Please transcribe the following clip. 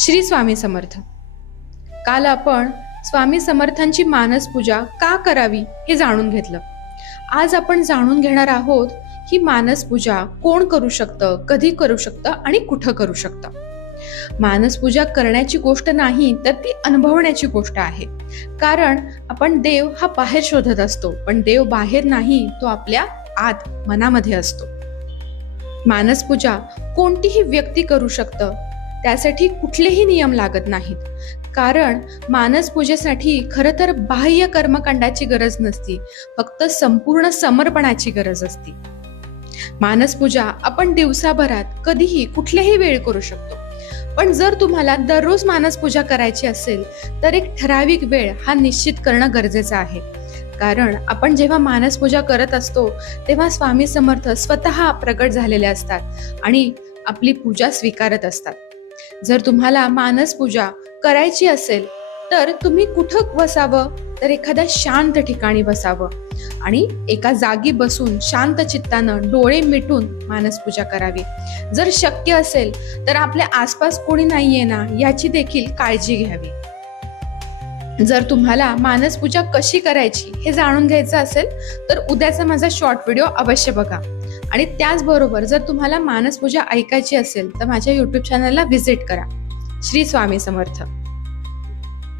श्री स्वामी समर्थ. काल आपण स्वामी समर्थांची मानस पूजा का करावी हे जाणून घेतलं. आज आपण जाणून घेणार आहोत ही मानस पूजा कोण करू शकतं, कधी करू शकतं आणि कुठं करू शकतं. मानस पूजा करण्याची गोष्ट नाही तर ती अनुभवण्याची गोष्ट आहे. कारण आपण देव हा बाहेर शोधत असतो, पण देव बाहेर नाही, तो आपल्या आत मनामध्ये असतो. मानस पूजा कोणतीही व्यक्ती करू शकतं, त्यासाठी कुठलेही नियम लागत नाहीत. कारण मानस पूजेसाठी खरं तर बाह्य कर्मकांडाची गरज नसती, फक्त संपूर्ण समर्पणाची गरज असते. मानस पूजा आपण दिवसाभरात कधीही कुठल्याही वेळ करू शकतो. पण जर तुम्हाला दररोज मानस पूजा करायची असेल तर एक ठराविक वेळ हा निश्चित करणं गरजेचं आहे. कारण आपण जेव्हा मानस पूजा करत असतो तेव्हा स्वामी समर्थ स्वतः प्रगट झालेले असतात आणि आपली पूजा स्वीकारत असतात. जर तुम्हाला मानस पूजा करायची असेल तर तुम्ही कुठं बसावं, तर एखाद्या शांत ठिकाणी बसावं आणि एका जागी बसून शांत चित्तानं डोळे मिटून मानस पूजा करावी. जर शक्य असेल तर आपल्या आसपास कोणी नाहीये ना याची देखील काळजी घ्यावी. जर तुम्हाला मानस पूजा कशी करायची हे जाणून घ्यायचं असेल तर उद्याचा माझा शॉर्ट व्हिडिओ अवश्य बघा. आणि त्याचबरोबर जर तुम्हाला मानस पूजा ऐकायची असेल तर माझ्या YouTube चॅनलला व्हिजिट करा. श्री स्वामी समर्थ.